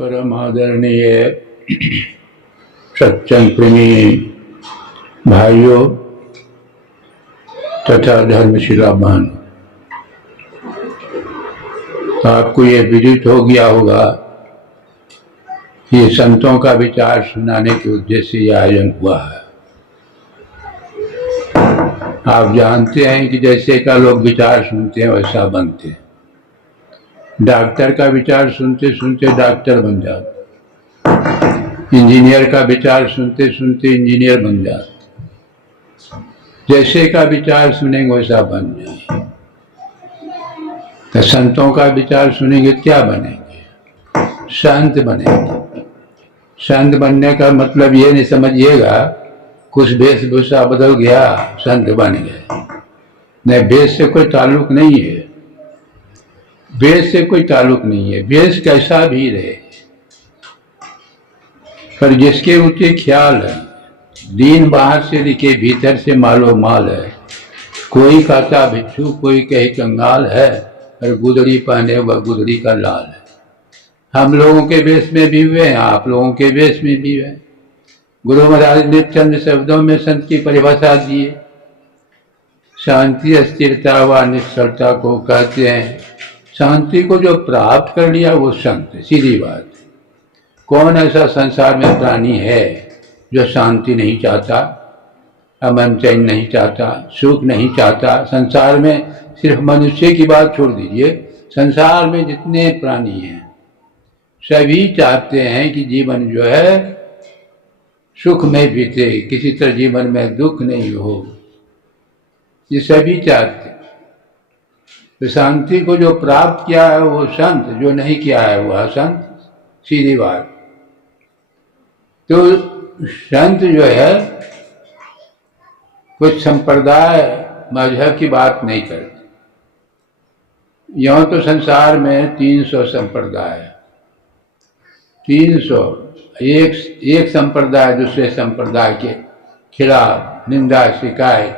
परम आदरणीय सत्संग प्रेमी भाइयों तथा धर्मशिला बहन, आपको ये विदित हो गया होगा कि संतों का विचार सुनाने के उद्देश्य से यह आयोजन हुआ है। आप जानते हैं कि जैसे का लोग विचार सुनते हैं वैसा बनते हैं। डॉक्टर का विचार सुनते सुनते डॉक्टर बन जाते, इंजीनियर का विचार सुनते सुनते इंजीनियर बन जाते। जैसे का विचार सुनेंगे वैसा बन जाएंगे। तो संतों का विचार सुनेंगे क्या बनेंगे? संत बनेंगे। संत बनने का मतलब ये नहीं समझिएगा कुछ वेशभूषा बदल गया संत बन गए। नहीं, वेश से कोई ताल्लुक नहीं है। वेश से कोई ताल्लुक नहीं है। वेश कैसा भी रहे, पर जिसके ऊँचे ख्याल है, दीन बाहर से दिखे भीतर से मालो माल है। कोई कहता भिक्षु, कोई कहे कंगाल है, और गुदड़ी पहने वह गुदड़ी का लाल है। हम लोगों के वेश में भी हुए हैं, आप लोगों के वेश में भी हुए। गुरु महाराज ने चंद शब्दों में संत की परिभाषा दिए। शांति स्थिरता व निश्चलता को कहते हैं। शांति को जो प्राप्त कर लिया वो संत, सीधी बात। कौन ऐसा संसार में प्राणी है जो शांति नहीं चाहता, अमन चैन नहीं चाहता, सुख नहीं चाहता? संसार में सिर्फ मनुष्य की बात छोड़ दीजिए, संसार में जितने प्राणी हैं सभी चाहते हैं कि जीवन जो है सुख में बीते, किसी तरह जीवन में दुख नहीं हो। ये सभी चाहते हैं। तो शांति को जो प्राप्त किया है वो संत, जो नहीं किया है वह असंत, सीधी बात। तो संत जो है कुछ संप्रदाय मजहब की बात नहीं करते। यूँ तो संसार में 300 संप्रदाय है। 300 एक संप्रदाय दूसरे संप्रदाय के खिलाफ निंदा शिकायत।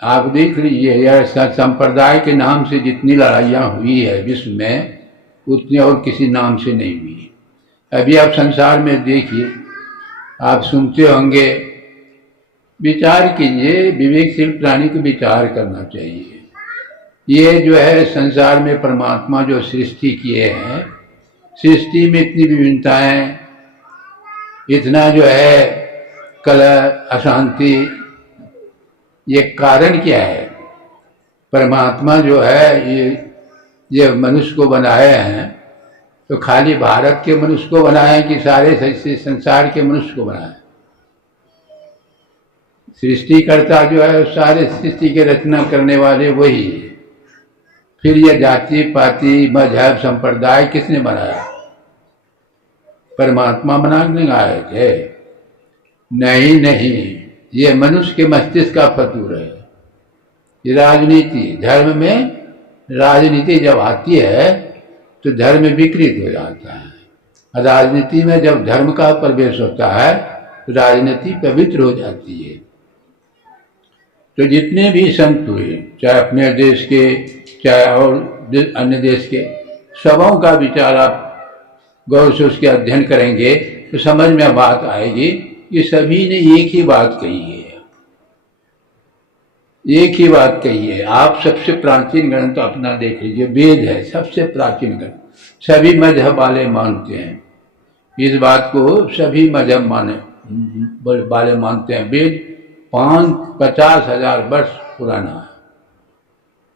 आप देख लीजिए, यह संप्रदाय के नाम से जितनी लड़ाइयाँ हुई है विश्व में, उतनी और किसी नाम से नहीं हुई। अभी आप संसार में देखिए, आप सुनते होंगे, विचार कीजिए, विवेकशील प्राणी को विचार करना चाहिए। ये जो है संसार में परमात्मा जो सृष्टि किए हैं, सृष्टि में इतनी विभिन्नताएं, इतना जो है कलह अशांति, ये कारण क्या है? परमात्मा जो है ये मनुष्य को बनाए हैं तो खाली भारत के मनुष्य को बनाए कि सारे संसार के मनुष्य को बनाए? सृष्टिकर्ता जो है सारे सृष्टि के रचना करने वाले वही है। फिर ये जाति पाति मजहब संप्रदाय किसने बनाया? परमात्मा बनाने आए थे? नहीं नहीं, ये मनुष्य के मस्तिष्क का फतूर है। ये राजनीति, धर्म में राजनीति जब आती है तो धर्म विकृत हो जाता है। राजनीति में जब धर्म का प्रवेश होता है तो राजनीति पवित्र हो जाती है। तो जितने भी संत हुए, चाहे अपने देश के चाहे और अन्य देश के, सबों का विचार आप गौर से उसके अध्ययन करेंगे तो समझ में बात आएगी। ये सभी ने एक ही बात कही है, एक ही बात कही है। आप सबसे प्राचीन ग्रंथ अपना देख लीजिए, वेद है सबसे प्राचीन ग्रंथ। सभी मजहब वाले मानते हैं इस बात को, सभी मजहब वाले मानते हैं। वेद 50,000 वर्ष पुराना है।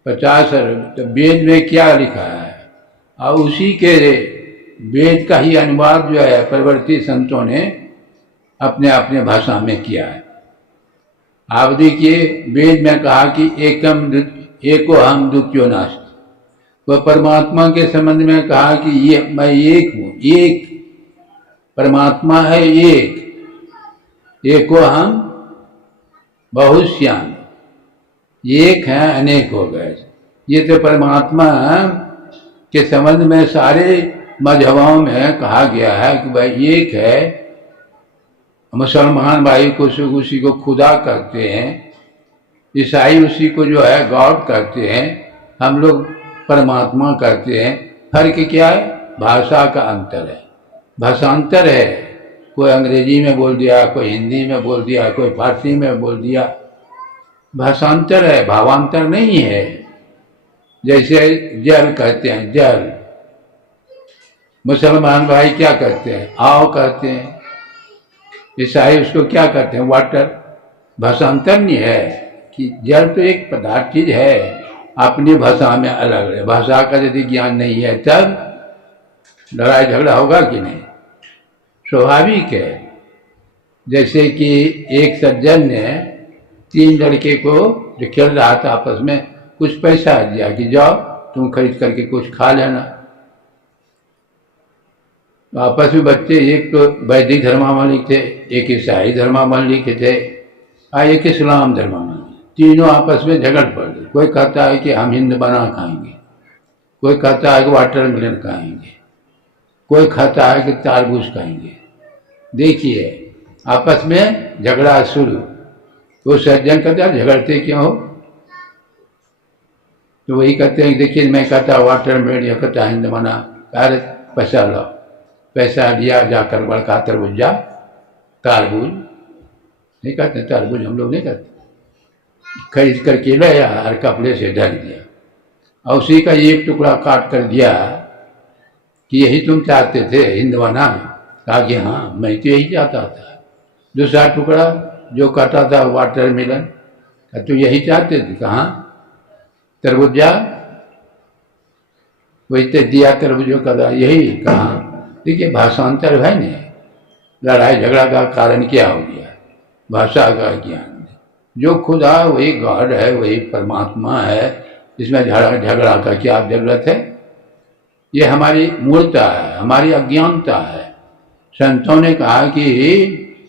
50,000। तो वेद में क्या लिखा है? और उसी के वेद का ही अनुवाद जो है परवर्ती संतों ने अपने अपने भाषा में किया है। आप देखिए, वेद में कहा कि एको हम द्वितीयो नास्ति। वह परमात्मा के संबंध में कहा कि ये मैं एक हूँ, एक परमात्मा है, एको हम बहुश्याम, एक है अनेक हो गए। ये तो परमात्मा के संबंध में सारे मजहबों में कहा गया है कि भाई एक है। मुसलमान भाई को उसी को खुदा कहते हैं, ईसाई उसी को जो है गॉड कहते हैं, हम लोग परमात्मा कहते हैं। फर्क क्या है? भाषा का अंतर है, भाषांतर है। कोई अंग्रेजी में बोल दिया, कोई हिंदी में बोल दिया, कोई फारसी में बोल दिया, भाषांतर है, भावांतर नहीं है। जैसे जल कहते हैं, जल, मुसलमान भाई क्या कहते हैं, आओ कहते हैं, ईसाई उसको क्या कहते हैं, वाटर। भाषांतर नहीं है कि जल तो एक पदार्थ चीज है, अपनी भाषा में अलग है। भाषा का यदि ज्ञान नहीं है तब लड़ाई झगड़ा होगा कि नहीं, स्वाभाविक है। जैसे कि एक सज्जन ने 3 लड़के को जो खेल रहा था आपस में कुछ पैसा दिया कि जाओ तुम खरीद करके कुछ खा लेना। तो आपस में बच्चे, एक तो वैदिक धर्मावलंबी थे, एक ईसाई धर्मावलंबी के थे और एक इस्लाम धर्मावलंबी, तीनों आपस में झगड़ पड़ गए। कोई कहता है कि हम हिंद बना खाएंगे, कोई कहता है कि वाटरमेलन खाएंगे, कोई कहता है कि तारबूज खाएंगे। देखिए आपस में झगड़ा शुरू। वो सज्जन कहते हैं झगड़ते क्यों हो, तो वही कहते हैं देखिए मैं कहता वाटरमेलन, या कहता हिंद बना, अरे पैसा लो, पैसा लिया, जाकर बड़का तरबूजा, तारबूज नहीं कहते, तारबूज हम लोग नहीं कहते, खरीद करके लाया और कपड़े से ढक दिया और उसी का एक टुकड़ा काट कर दिया कि यही तुम चाहते थे हिंद बना। कहा कि हाँ मैं तो यही चाहता था। दूसरा टुकड़ा जो काटा था वाटरमेलन, तो यही चाहते थे, कहाँ तरबूजा, वही तो दिया तरबूजों का, यही कहाँ। देखिए भाषांतर है नहीं, लड़ाई झगड़ा का कारण क्या हो गया, भाषा का ज्ञान। जो खुदा वही गॉड है, वही परमात्मा है, इसमें झगड़ा का क्या जरूरत है। ये हमारी मूर्खता है, हमारी अज्ञानता है। संतों ने कहा कि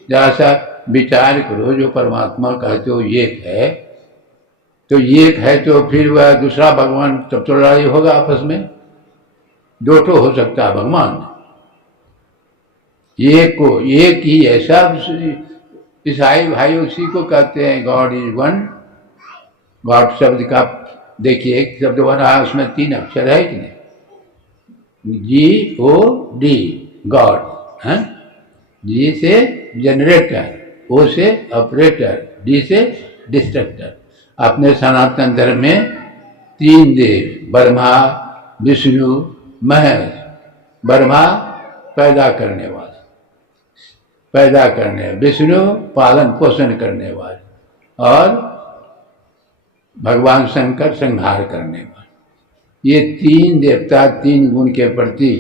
जरा सा विचार करो, जो परमात्मा कहते हो एक है, तो एक है तो फिर वह दूसरा भगवान, तब तो लड़ाई होगा आपस में। दो तो हो सकता है भगवान, एक को एक ही है। सब ईसाई भाई उसी को कहते हैं गॉड इज वन। गॉड शब्द का देखिए एक शब्द बना है, उसमें 3 अक्षर है कि नहीं, G-O-D, गॉड है। जी से जनरेटर, ओ से ऑपरेटर, डी से डिस्ट्रक्टर। अपने सनातन धर्म में 3 देव, ब्रह्मा विष्णु महेश। ब्रह्मा पैदा करने वाला, पैदा करने, विष्णु पालन पोषण करने वाले, और भगवान शंकर संहार करने वाले। ये 3 देवता 3 गुण के प्रति।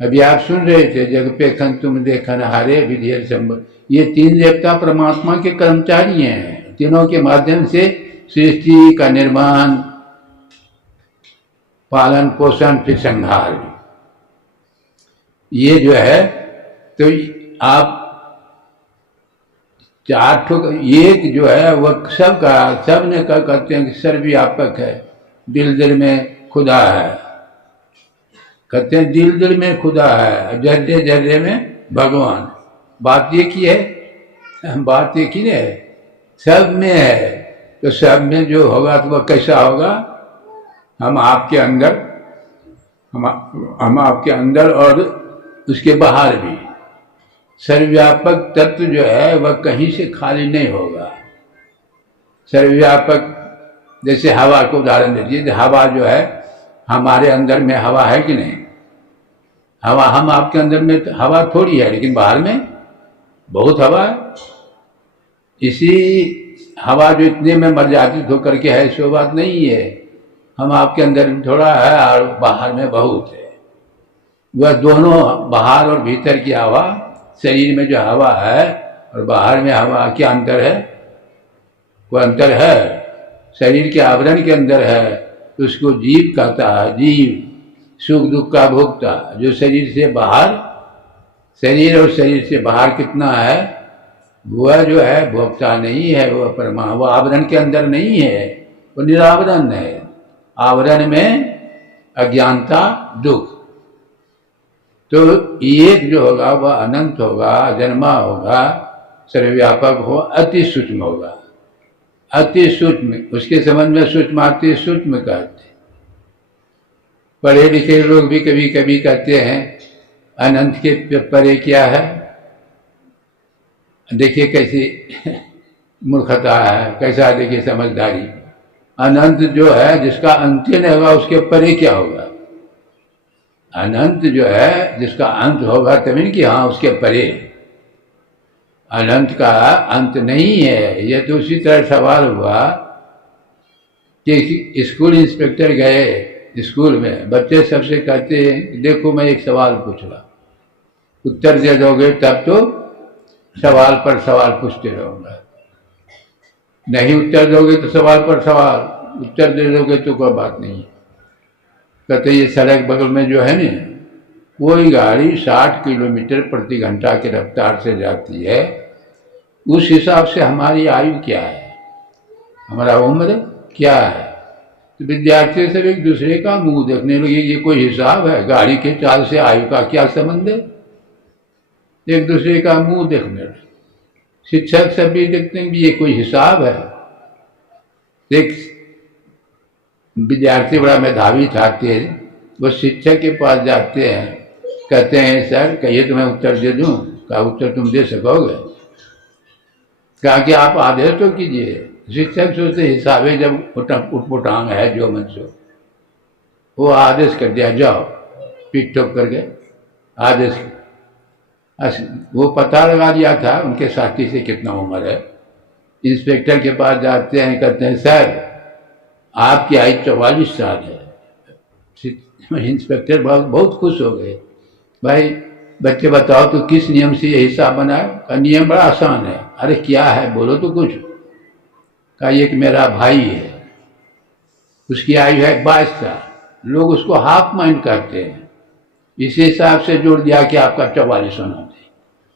अभी आप सुन रहे थे जग पे खन तुम देखन हारे विधि संबल, ये 3 देवता परमात्मा के कर्मचारी हैं। तीनों के माध्यम से सृष्टि का निर्माण, पालन पोषण, फिर संहार। ये जो है तो आप 4 ठोक, एक जो है वह सबका, सब ने क्या कहते हैं कि सर्वव्यापक है, दिल दिल में खुदा है, कहते हैं दिल दिल में खुदा है, जर्रे जर्रे में भगवान। बात एक ही है, बात एक ही है, सब में है। तो सब में जो होगा तो वह कैसा होगा, हम आपके अंदर, हम आपके अंदर और उसके बाहर भी। सर्वव्यापक तत्व जो है वह कहीं से खाली नहीं होगा। सर्वव्यापक, जैसे हवा को उदाहरण दे दीजिए, हवा जो है हमारे अंदर में हवा है कि नहीं, हवा, हम आपके अंदर में हवा थोड़ी है, लेकिन बाहर में बहुत हवा है। इसी हवा जो इतने में मर्यादित होकर के है, सो बात नहीं है। हम आपके अंदर में थोड़ा है और बाहर में बहुत है। वह दोनों, बाहर और भीतर की हवा, शरीर में जो हवा है और बाहर में हवा, क्या अंतर है, कोई अंतर है। शरीर के आवरण के अंदर है तो उसको जीव कहता है, जीव सुख दुख का भोक्ता। जो शरीर से बाहर, शरीर और शरीर से बाहर कितना है, वह जो है भोक्ता नहीं है, वह परमात्मा, वह आवरण के अंदर नहीं है, वो निरावरण है। आवरण में अज्ञानता, दुख। तो एक जो होगा वह अनंत होगा, जन्मा होगा, सर्वव्यापक हो, अति सूक्ष्म होगा, अति सूक्ष्म। उसके संबंध में सूक्ष्म अति सूक्ष्म कहते। पढ़े लिखे लोग भी कभी कभी कहते हैं अनंत के परे क्या है। देखिए कैसी मूर्खता है, कैसा देखिए समझदारी। अनंत जो है जिसका अंत ही नहीं होगा उसके परे क्या होगा। अनंत जो है जिसका अंत होगा तभी कि हाँ उसके परे। अनंत का अंत नहीं है। ये तो उसी तरह सवाल हुआ कि स्कूल इंस्पेक्टर गए स्कूल में, बच्चे सबसे कहते हैं देखो मैं एक सवाल पूछ रहा, उत्तर दे दोगे तब तो सवाल पर सवाल पूछते रहोगे, नहीं उत्तर दोगे तो सवाल पर सवाल, उत्तर दे दोगे तो कोई बात नहीं। कहते ये सड़क बगल में जो है ना कोई गाड़ी 60 किलोमीटर प्रति घंटा की रफ्तार से जाती है, उस हिसाब से हमारी आयु क्या है, हमारा उम्र क्या है। तो विद्यार्थी सब एक दूसरे का मुंह देखने लगे, ये कोई हिसाब है, गाड़ी के चाल से आयु का क्या संबंध है। एक दूसरे का मुंह देखने लगे। शिक्षक सब भी देखते हैं कि ये कोई हिसाब है। एक विद्यार्थी बड़ा मेधावी था तेज, वो शिक्षक के पास जाते हैं, कहते हैं सर कहिए तो मैं उत्तर दे दूं। कहा उत्तर तुम दे सकोगे। कहा कि आप आदेश तो कीजिए। शिक्षक सोचते हिसाबे जब उटपुटांग है जो मन सो, वो आदेश कर दिया जाओ, पीठ ठोक करके आदेश। वो पता लगा दिया था उनके साथी से कितना उम्र है। इंस्पेक्टर के पास जाते हैं, कहते हैं सर आपकी आयु 44 साल है। इंस्पेक्टर बहुत खुश हो गए। भाई बच्चे बताओ तो किस नियम से ये हिसाब बनाए। का नियम बड़ा आसान है। अरे क्या है बोलो तो कुछ। का एक मेरा भाई है, उसकी आयु है 22 साल, लोग उसको हाफ माइंड कहते हैं, इसी हिसाब से जोड़ दिया कि आपका 44 होना चाहिए,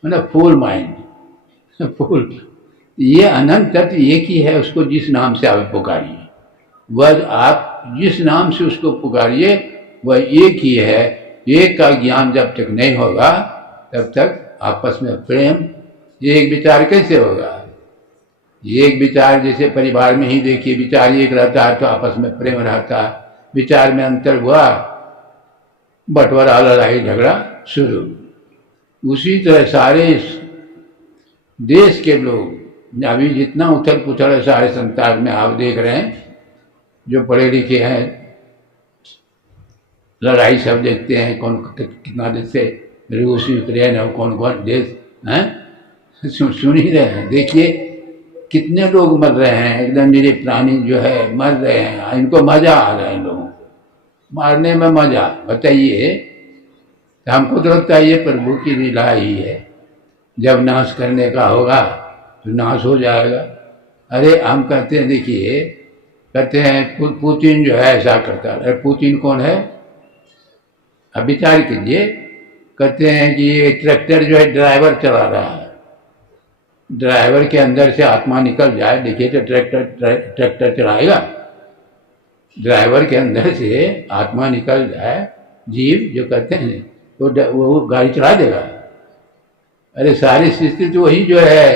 मतलब फुल माइंड फुल। ये अनंत तत्व एक ही है, उसको जिस नाम से आप पुकारिए, वह आप जिस नाम से उसको पुकारिए वह एक ही है। एक का ज्ञान जब तक नहीं होगा तब तक आपस में प्रेम, एक विचार कैसे होगा। एक विचार जैसे परिवार में ही देखिए, विचार एक रहता है तो आपस में प्रेम रहता है, विचार में अंतर हुआ बंटवारा लड़ाई झगड़ा शुरू। उसी तरह सारे देश के लोग अभी जितना उथल पुथल है सारे संसार में आप देख रहे हैं, जो पढ़े लिखे हैं लड़ाई सब देखते हैं, कौन कितना देश से रूस यूक्रेन और कौन कौन देश हैं सुन ही रहे हैं। देखिए कितने लोग मर रहे हैं, एकदम निरीह प्राणी जो है मर रहे हैं, इनको मजा आ रहा है, इन लोगों को मारने में मजा। बताइए हमको तो लगता है ये प्रभु की लीला ही है, जब नाश करने का होगा तो नाश हो जाएगा। अरे हम कहते हैं देखिए, कहते हैं पुतिन जो है ऐसा करता है। अरे पुतिन कौन है अब विचार कीजिए। कहते हैं कि ये ट्रैक्टर जो है ड्राइवर चला रहा है, ड्राइवर के अंदर से आत्मा निकल जाए, देखिए तो ट्रैक्टर चलाएगा। ड्राइवर के अंदर से आत्मा निकल जाए, जीव जो कहते हैं तो वो गाड़ी चला देगा। अरे सारी सृष्टि तो वही जो है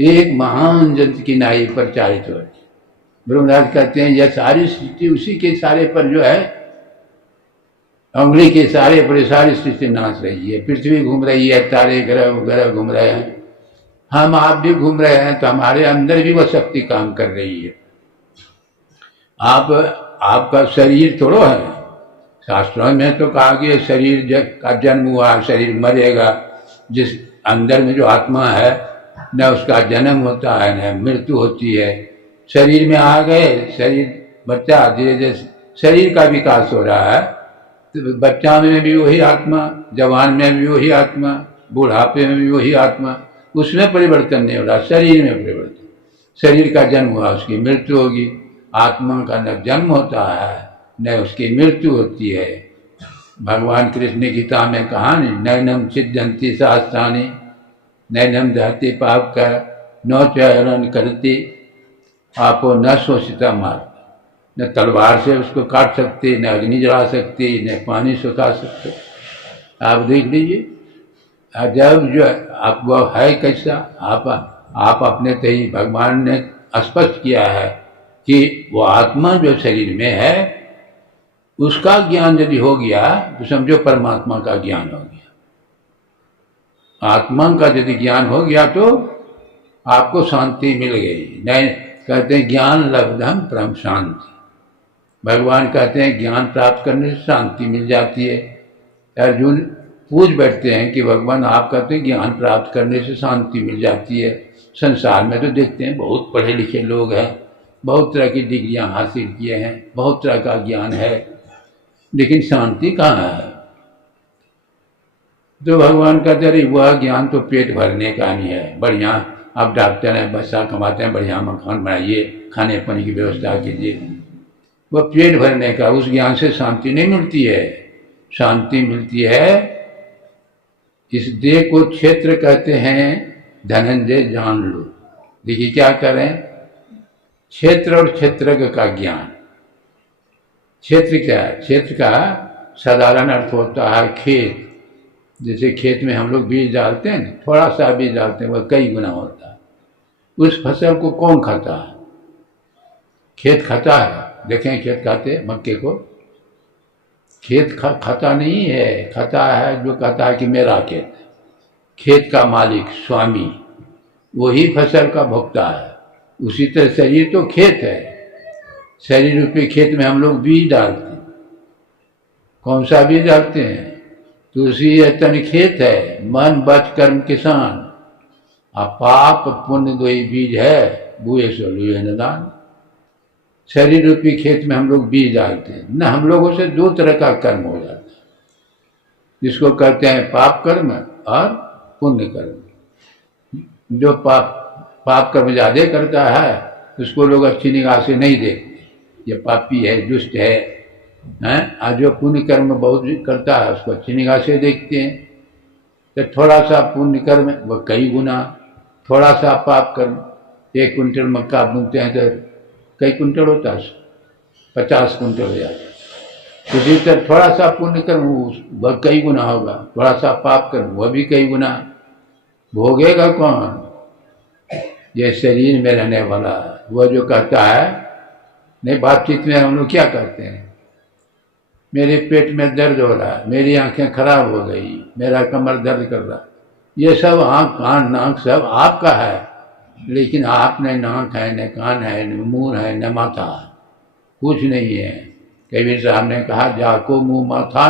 एक महान जंत्र की नाई पर चालित हो रही। ब्रह्मराज कहते हैं यह सारी सृष्टि उसी के सारे पर जो है उंगली के सारे पर सारी सृष्टि नाच रही है। पृथ्वी घूम रही है, तारे ग्रह ग्रह घूम रहे हैं, हम आप भी घूम रहे हैं, तो हमारे अंदर भी वह शक्ति काम कर रही है। आपका शरीर थोड़ो है। शास्त्रों में तो कहा कि शरीर का जन्म हुआ, शरीर मरेगा। जिस अंदर में जो आत्मा है न उसका जन्म होता है न मृत्यु होती है। शरीर में आ गए, शरीर बच्चा धीरे धीरे शरीर का विकास हो रहा है, तो बच्चा में भी वही आत्मा, जवान में भी वही आत्मा, बुढ़ापे में भी वही आत्मा, उसमें परिवर्तन नहीं हो रहा, शरीर में परिवर्तन। शरीर का जन्म हुआ, उसकी मृत्यु होगी। आत्मा का न जन्म होता है न उसकी मृत्यु होती है। भगवान कृष्ण गीता में कहा नहीं, नैनम छिद्यंती शास्त्राणी नैनम दहती पाप का न चरण करती आपो न शोषिता मार। न तलवार से उसको काट सकते, न अग्नि जला सकते, न पानी सुखा सकते। आप देख लीजिए जब जो आप वो है कैसा, आप अपने तय भगवान ने स्पष्ट किया है कि वो आत्मा जो शरीर में है उसका ज्ञान यदि हो गया तो समझो परमात्मा का ज्ञान हो गया। आत्मा का यदि ज्ञान हो गया तो आपको शांति मिल गई। नहीं, कहते हैं ज्ञान लब्धम परम शांति। भगवान कहते हैं ज्ञान प्राप्त करने से शांति मिल जाती है। अर्जुन पूछ बैठते हैं कि भगवान आप कहते हैं ज्ञान प्राप्त करने से शांति मिल जाती है। संसार में तो देखते हैं बहुत पढ़े लिखे लोग हैं, बहुत तरह की डिग्रियां हासिल किए हैं, बहुत तरह का ज्ञान है, लेकिन शांति कहाँ है? तो भगवान कहते हैं वह ज्ञान तो पेट भरने का नहीं है। बढ़िया आप डॉक्टर हैं, पैसा कमाते हैं, बढ़िया मकान बनाइए, खाने पानी की व्यवस्था कीजिए, वह पेट भरने का, उस ज्ञान से शांति नहीं मिलती है। शांति मिलती है, इस देह को क्षेत्र कहते हैं। धनंजय जान लो। देखिए क्या करें, क्षेत्र और क्षेत्रज्ञ का ज्ञान। क्षेत्र क्या है? क्षेत्र का साधारण अर्थ होता है खेत। जैसे खेत में हम लोग बीज डालते हैं, थोड़ा सा बीज डालते हैं, वह कई गुना होता है। उस फसल को कौन खाता है? खेत खाता है। देखें खेत खाते मक्के को, खेत खाता नहीं है, खाता है जो कहता है कि मेरा खेत। खेत का मालिक स्वामी वही फसल का भोक्ता है। उसी तरह शरीर तो खेत है। शरीर रूपी खेत में हम लोग बीज डालते हैं। कौन सा बीज डालते हैं? तुलसी तन खेत है, मन बच कर्म किसान। पाप पुण्य दो ही बीज है, बुए सो लुए निदान। शरीर रूपी खेत में हम लोग बीज डालते हैं। न हम लोगों से दो तरह का कर्म हो जाता है, जिसको कहते हैं पाप कर्म और पुण्य कर्म। जो पाप कर्म ज्यादा करता है उसको लोग अच्छी निगाह से नहीं देखते, ये पापी है, दुष्ट है। आज जो पुण्य कर्म बहुत करता है उसको अच्छी निगाह से देखते हैं। तो थोड़ा सा पुण्य कर्म वह कई गुना, थोड़ा सा पाप कर्म। 1 कुंटल मक्का बुनते हैं तो कई कुंटल होता है? 50 कुंटल हो जाता। उसी तरह थोड़ा सा पुण्य कर्म वह कई गुना होगा, थोड़ा सा पाप कर्म वह भी कई गुना। भोगेगा कौन? ये शरीर में रहने वाला वह जो कहता है। नहीं, बातचीत में हम लोग क्या कहते हैं? मेरे पेट में दर्द हो रहा है, मेरी आंखें खराब हो गई, मेरा कमर दर्द कर रहा। ये सब आँख कान नाक सब आपका है, लेकिन आप न नाक है, न कान है, न मुंह है, न माथा है, कुछ नहीं है। कबीर साहब ने कहा जाको मुंह माथा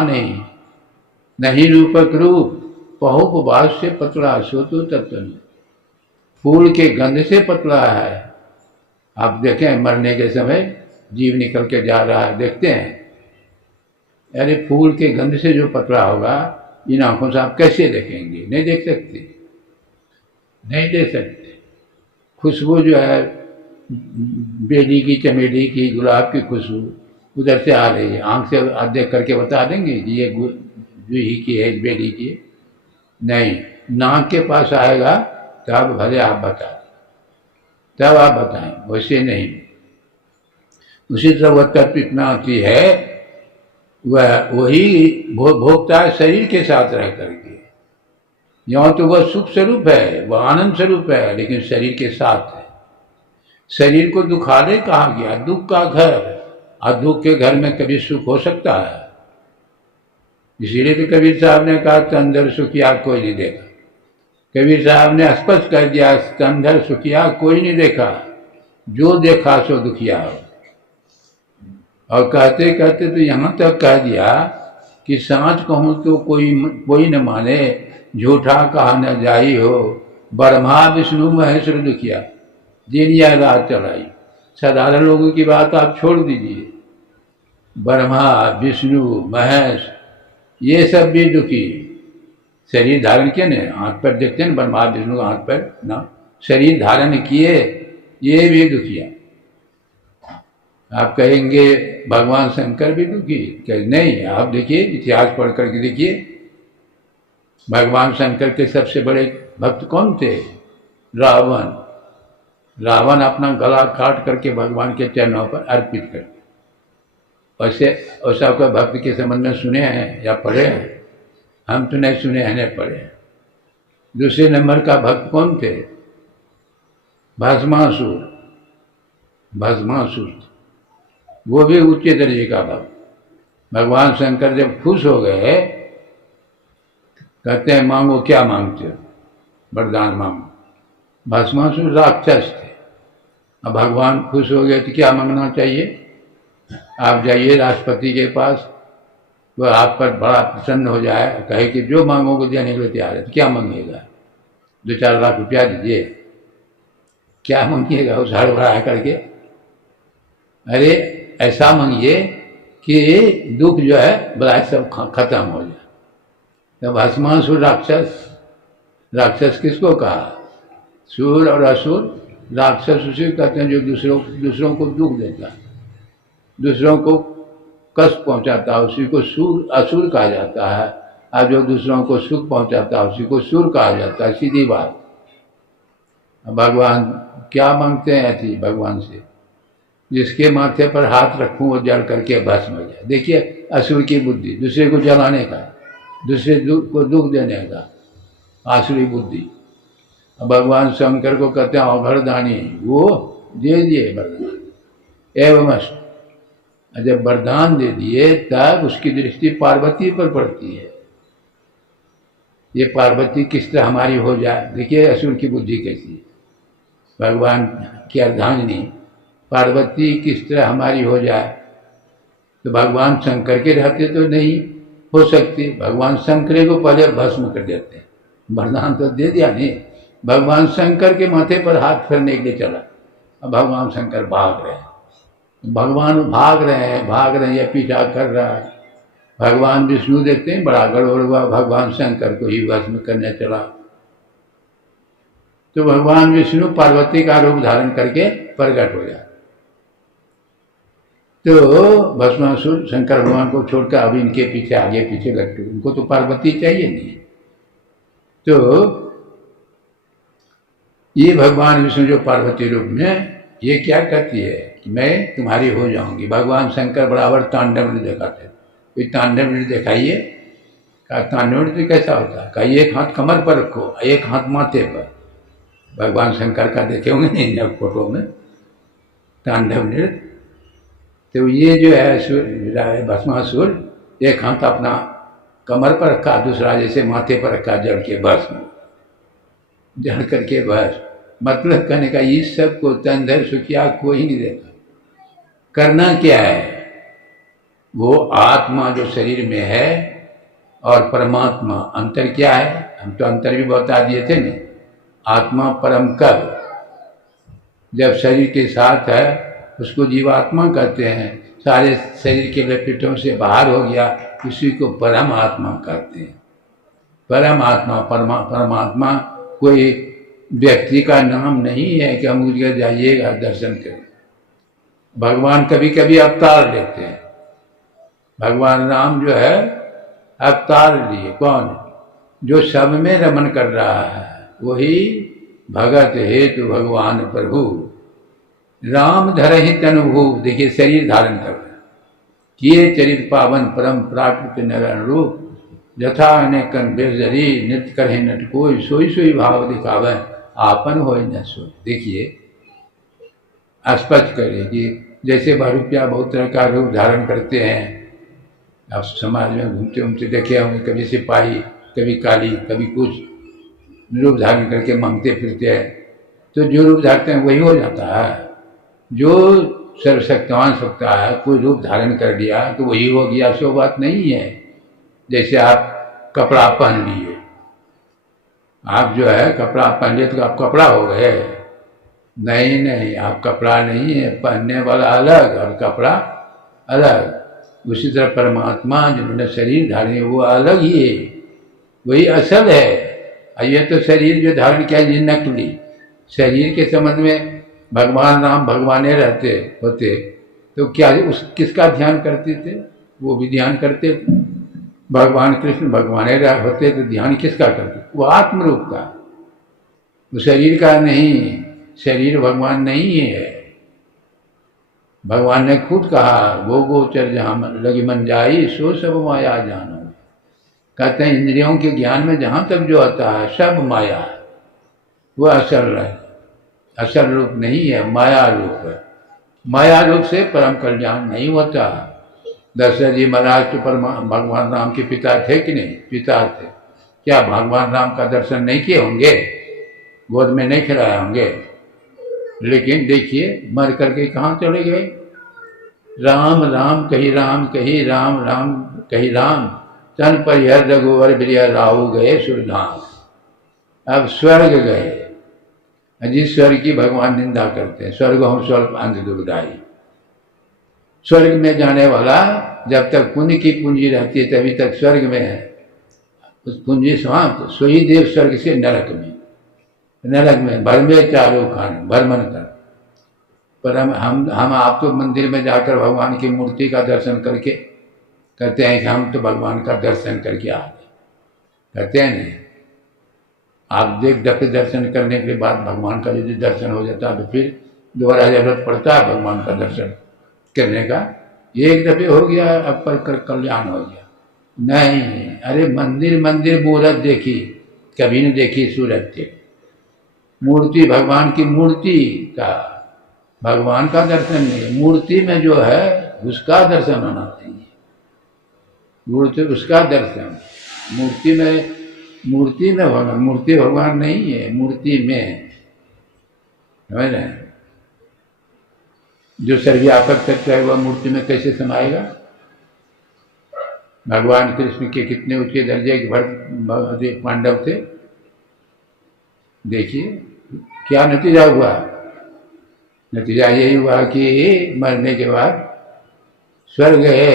नहीं रूपक रूप, पहुपवास से पतला सो तो तत्व नहीं। फूल के गंध से पतला है। आप देखें मरने के समय जीव निकल के जा रहा है, देखते हैं, अरे फूल के गंध से जो पतला होगा, इन आंखों से आप कैसे देखेंगे? नहीं देख सकते, नहीं देख सकते। खुशबू जो है बेली की, चमेली की, गुलाब की खुशबू उधर से आ रही है, आंख से आप देख करके बता देंगे कि ये जूही की है, बेली की है? नहीं, नाक के पास आएगा तब भले आप बताएं, तब आप बताएं, वैसे नहीं। उसी तरह वह तत्व इतना होती है, वह वही भोगता है शरीर के साथ रह करके। यहाँ तो वह सुख स्वरूप है, वह आनंद स्वरूप है, लेकिन शरीर के साथ है। शरीर को दुखाने कहा गया, दुख का घर, और दुख के घर में कभी सुख हो सकता है? इसीलिए तो कबीर साहब ने कहा तंदर सुखिया कोई नहीं देखा। कबीर साहब ने स्पष्ट कर दिया तंदर सुखिया कोई नहीं देखा, जो देखा सो दुखिया हो। और कहते कहते तो यहाँ तक कह दिया कि सांच कहूँ तो कोई न माने, झूठा कहा न जाई हो, ब्रह्मा विष्णु महेश्वर दुखिया, दिन या रात चलाई। साधारण लोगों की बात आप छोड़ दीजिए, ब्रह्मा विष्णु महेश ये सब भी दुखी। शरीर धारण किए न, हाथ पर देखते हैं ब्रह्मा विष्णु हाथ पर ना, शरीर धारण किए, ये भी दुखिया। आप कहेंगे भगवान शंकर भी दुखी? नहीं, आप देखिए इतिहास पढ़ करके देखिए, भगवान शंकर के सबसे बड़े भक्त कौन थे? रावण। रावण अपना गला काट करके भगवान के चरणों पर अर्पित कर। वैसे ऐसा कोई भक्त के संबंध में सुने हैं या पढ़े हैं? हम तो नहीं सुने हैं, नहीं पढ़े हैं। दूसरे नंबर का भक्त कौन थे? भस्मासुर। वो भी उच्च दर्जे का भक्त। भगवान शंकर जब खुश हो गए, कहते हैं मांगो, क्या मांगते हो, वरदान मांगो। भस्मासुर राक्षस थे, अब भगवान खुश हो गए तो क्या मांगना चाहिए? आप जाइए राष्ट्रपति के पास, वह आप पर बड़ा प्रसन्न हो जाए, कहे कि जो मांगोगे देने के लिए तैयार है। तो क्या मांगिएगा? 2-4 लाख रुपया दीजिए, क्या मांगिएगा उस हड़बड़ा करके? अरे ऐसा मांगिए कि दुख जो है बड़ा सब खत्म हो जाए। तो भस्मासुर राक्षस किसको कहा? सुर और असुर। राक्षस उसे कहते हैं जो दूसरों को दुख देता है, दूसरों को कष्ट पहुंचाता है, उसी को असुर कहा जाता है। और जो दूसरों को सुख पहुंचाता है उसी को सुर कहा जाता है। सीधी बात। भगवान क्या मांगते हैं थी भगवान से? जिसके माथे पर हाथ रखूं वो जल करके भस्म हो जाए। देखिए असुर की बुद्धि, दूसरे को जलाने का, दूसरे को दुख देने का, आसुरी बुद्धि। भगवान शंकर को कहते हैं अभरदानी, वो दे दिए वरदान एवं। जब वरदान दे दिए तब उसकी दृष्टि पार्वती पर पड़ती है। ये पार्वती किस तरह हमारी हो जाए, देखिए असुर की बुद्धि कैसी। भगवान की अर्धांगिनी पार्वती किस तरह हमारी हो जाए। तो भगवान शंकर के रहते तो नहीं हो सकती, भगवान शंकर को पहले भस्म कर देते हैं। वरदान तो दे दिया नहीं, भगवान शंकर के माथे पर हाथ फेरने के लिए चला। अब भगवान शंकर भाग रहे हैं, भगवान भाग रहे हैं, ये पीछा कर रहा है। भगवान विष्णु देखते हैं बड़ा गड़बड़ हुआ, भगवान शंकर को ही भस्म करने चला। तो भगवान विष्णु पार्वती का रूप धारण करके प्रकट हो जाए। तो भस्मासुर शंकर भगवान को छोड़कर अब इनके पीछे आगे पीछे लगते, उनको तो पार्वती चाहिए नहीं। तो ये भगवान विष्णु जो पार्वती रूप में ये क्या कहती है कि मैं तुम्हारी हो जाऊंगी। भगवान शंकर बराबर तांडव नृत्य दिखाते, कोई तांडव नृत्य दिखाइए। का तांडव नृत्य कैसा होता है? का एक हाथ कमर पर रखो, एक हाथ माथे पर। भगवान शंकर का देखे होंगे नहीं जब फोटो में तांडव नृत्य। तो ये जो है भस्मासुर, एक हाथ अपना कमर पर रखा, दूसरा जैसे माथे पर रखा, जल के भस्म, जल करके भस्म। मतलब कहने का इस सब को तंदर सुखिया कोई नहीं देता। करना क्या है? वो आत्मा जो शरीर में है और परमात्मा, अंतर क्या है? हम तो अंतर भी बता दिए थे ना। आत्मा परम कब, जब शरीर के साथ है उसको जीवात्मा कहते हैं। सारे शरीर के लपेटों से बाहर हो गया उसी को परम आत्मा कहते हैं। परम आत्मा परमात्मा कोई व्यक्ति का नाम नहीं है कि हम उसके जाइएगा दर्शन करें। भगवान कभी कभी अवतार लेते हैं। भगवान राम जो है अवतार लिए, कौन? जो सब में रमन कर रहा है वही भगत हेतु भगवान प्रभु। राम धरहि तनुभु, देखिए शरीर धारण कर रहे हैं। किए चरित पावन परम प्राकृत नरण रूप, यथा अनेकन बेजरी नृत्य करहे नट कोई, सोई सोई भाव दिखावे आपन होय न सोई। देखिए स्पष्ट करिए कि जैसे बहुरूपिया बहुत तरह का रूप धारण करते हैं। आप समाज में घूमते घूमते देखे होंगे, कभी सिपाही, कभी काली, कभी कुछ रूप धारण करके मांगते फिरते हैं। तो जो रूप धारते हैं वही हो जाता है। जो सर्वशक्तिमान सकता है कोई रूप धारण कर लिया तो वही हो गया, सो बात नहीं है। जैसे आप कपड़ा पहन लिए, आप जो है कपड़ा पहन लिए तो आप कपड़ा हो गए? नहीं, आप कपड़ा नहीं है, पहनने वाला अलग और कपड़ा अलग। उसी तरह परमात्मा जिन्होंने शरीर धारण वो अलग ही है, वही असल है। ये तो शरीर जो धारण किया ये नकली। शरीर के संबंध में भगवान राम भगवाने रहते होते तो क्या किसका ध्यान करते थे? वो भी ध्यान करते थे। भगवान कृष्ण भगवाने होते तो ध्यान किसका करते? वो आत्मरूप का, वो शरीर का नहीं। शरीर भगवान नहीं है। भगवान ने खुद कहा वो गोचर जहाँ लगी मन जाई सो सब माया जानो। कहते हैं इंद्रियों के ज्ञान में जहाँ तक जो आता है सब माया है, वो असल है, असल रूप नहीं है, माया रूप है। माया रूप से परम कल्याण नहीं होता। दशरथ जी महाराज तो भगवान राम के पिता थे कि नहीं? पिता थे। क्या भगवान राम का दर्शन नहीं किए होंगे? गोद में नहीं खिलाए होंगे? लेकिन देखिए मर करके कहाँ चले गए? राम राम कही राम कही, राम राम कही राम, तन पर यह रघुवर बिरिया राहु गए सुरधाम। अब स्वर्ग गए। जिस स्वर्ग की भगवान निंदा करते हैं, स्वर्ग हम स्वल्प अंध दुर्दायी। स्वर्ग में जाने वाला जब तक पुण्य की पूंजी रहती है तभी तक स्वर्ग में है, उस पूंजी समाप्त। सोई देव स्वर्ग से नरक में, नरक में भरमे चारों खान भरमन कर। पर हम आप तो मंदिर में जाकर भगवान की मूर्ति का दर्शन करके कहते हैं कि हम तो भगवान का दर्शन करके आ गए, कहते हैं नहीं। आप देख दफे दर्शन करने के बाद भगवान का यदि दर्शन हो जाता है तो फिर दोबारा जरूरत पड़ता है भगवान का दर्शन करने का? एक दफे हो गया अब पर कल्याण हो गया? नहीं। अरे मंदिर मंदिर मूर्त देखी, कभी नहीं देखी सूरत देखी। मूर्ति भगवान की मूर्ति का, भगवान का दर्शन नहीं, मूर्ति में जो है उसका दर्शन होना चाहिए। मूर्ति उसका दर्शन, मूर्ति में होना। मूर्ति भगवान नहीं है, मूर्ति में, समझ रहे हैं? जो सर्वव्यापक तत्व है वह मूर्ति में कैसे समाएगा? भगवान कृष्ण के कितने ऊंचे दर्जे के भरत पांडव थे, देखिए क्या नतीजा हुआ। नतीजा यही हुआ कि मरने के बाद स्वर्ग है,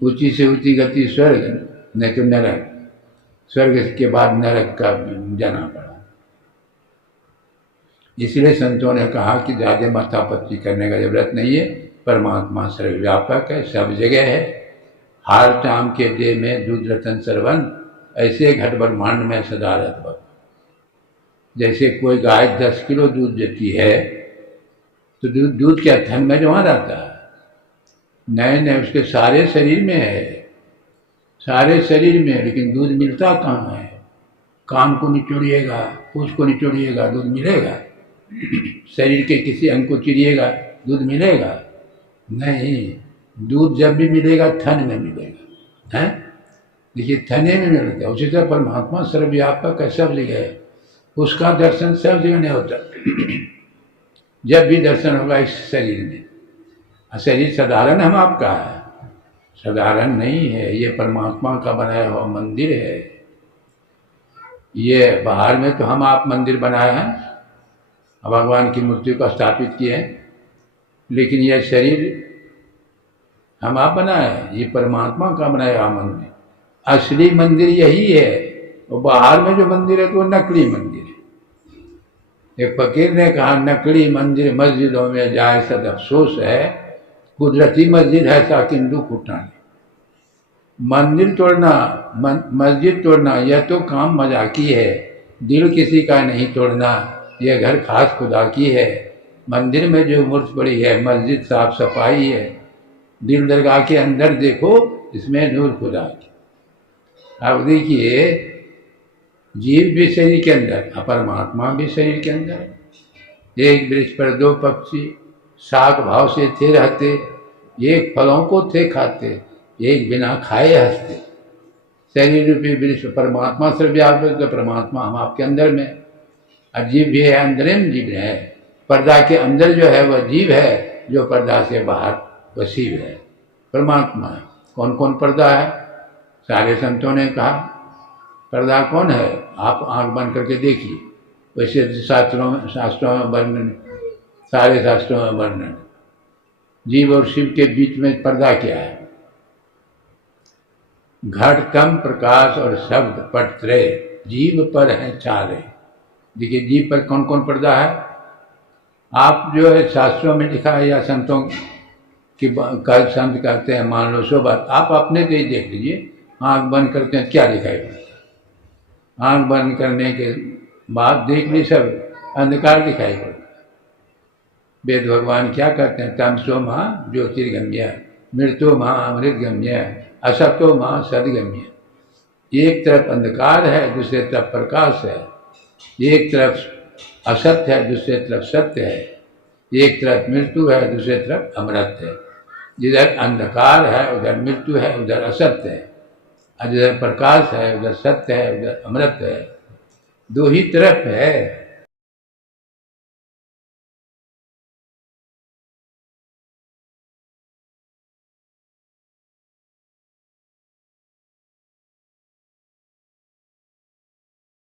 ऊंची से ऊंची गति स्वर्ग, नहीं तो नरक। स्वर्ग के बाद नरक का जाना पड़ा। इसलिए संतों ने कहा कि ज़्यादा माथापच्ची करने का जरूरत नहीं है, परमात्मा सर्वव्यापक है, सब जगह है। हार चाम के दे में दूध रतन सरवन, ऐसे घट ब्रह्मांड में सदा रहता। जैसे कोई गाय 10 किलो दूध देती है तो दूध क्या थन में जमा रहता है? नहीं, उसके सारे शरीर में है, सारे शरीर में। लेकिन दूध मिलता कहाँ है? कान को निचोड़िएगा, पूंछ को निचोड़िएगा, दूध मिलेगा? शरीर के किसी अंग को चिरिएगा, दूध मिलेगा? नहीं। दूध जब भी मिलेगा थन में मिलेगा, है? देखिए थने में मिलता है। उसी तरह परमात्मा सर्वव्यापक है, सब जगह है, उसका दर्शन सब जगह नहीं होता। जब भी दर्शन होगा इस शरीर में। शरीर साधारण हम आपका है, साधारण नहीं है, ये परमात्मा का बनाया हुआ मंदिर है। ये बाहर में तो हम आप मंदिर बनाए हैं, भगवान की मूर्ति को स्थापित किए हैं, लेकिन यह शरीर हम आप बनाए हैं, ये परमात्मा का बनाया हुआ मंदिर। असली मंदिर यही है, और बाहर में जो मंदिर है तो वो नकली मंदिर है। एक फकीर ने कहा, नकली मंदिर मस्जिदों में जाए सद अफसोस है, कुदरती मस्जिद है साकिन दुख उठाने। मंदिर तोड़ना, मस्जिद तोड़ना, यह तो काम मजाकी है। दिल किसी का नहीं तोड़ना, यह घर खास खुदा की है। मंदिर में जो मूर्ति पड़ी है, मस्जिद साफ सफाई है। दिल दरगाह के अंदर देखो, इसमें नूर खुदा की। अब देखिए, जीव भी शरीर के अंदर, परमात्मा भी शरीर के अंदर। एक वृक्ष पर 2 पक्षी साख भाव से थे रहते, एक फलों को थे खाते, एक बिना खाए हंसते। शरीर रूपी वृक्ष परमात्मा सर्वव्यापक, तो परमात्मा हम आपके अंदर में। और जीव भी है, अंदरिम जीव है। पर्दा के अंदर जो है वह जीव है, जो पर्दा से बाहर वह शिव है, परमात्मा है। कौन कौन पर्दा है? सारे संतों ने कहा पर्दा कौन है, आप आंख बंद करके देखिए। वैसे शास्त्रों में वर्णन, सारे शास्त्रों में वर्णन। जीव और शिव के बीच में पर्दा क्या है? घटतम प्रकाश और शब्द पट त्रय, जीव पर है चारे। देखिए जीव पर कौन कौन पर्दा है? आप जो है शास्त्रों में लिखा है या संतों की संत कहते हैं, मान लो सो बात, आप अपने से ही देख लीजिए। आंख बंद करते हैं, क्या दिखाई पड़ता है? आंख बंद करने के बाद देख ली, सब अंधकार दिखाई पड़ता है। वेद भगवान क्या कहते हैं? तमसो मां ज्योतिर्गम्य, मृत्यो मां अमृतगम्य, असत्यो मां सदगम्य। एक तरफ अंधकार है, दूसरे तरफ प्रकाश है। एक तरफ असत्य है, दूसरे तरफ सत्य है। एक तरफ मृत्यु है, दूसरे तरफ अमृत है। जिधर अंधकार है उधर मृत्यु है, उधर असत्य है, और जिधर प्रकाश है उधर सत्य है, उधर अमृत है। दो ही तरफ है।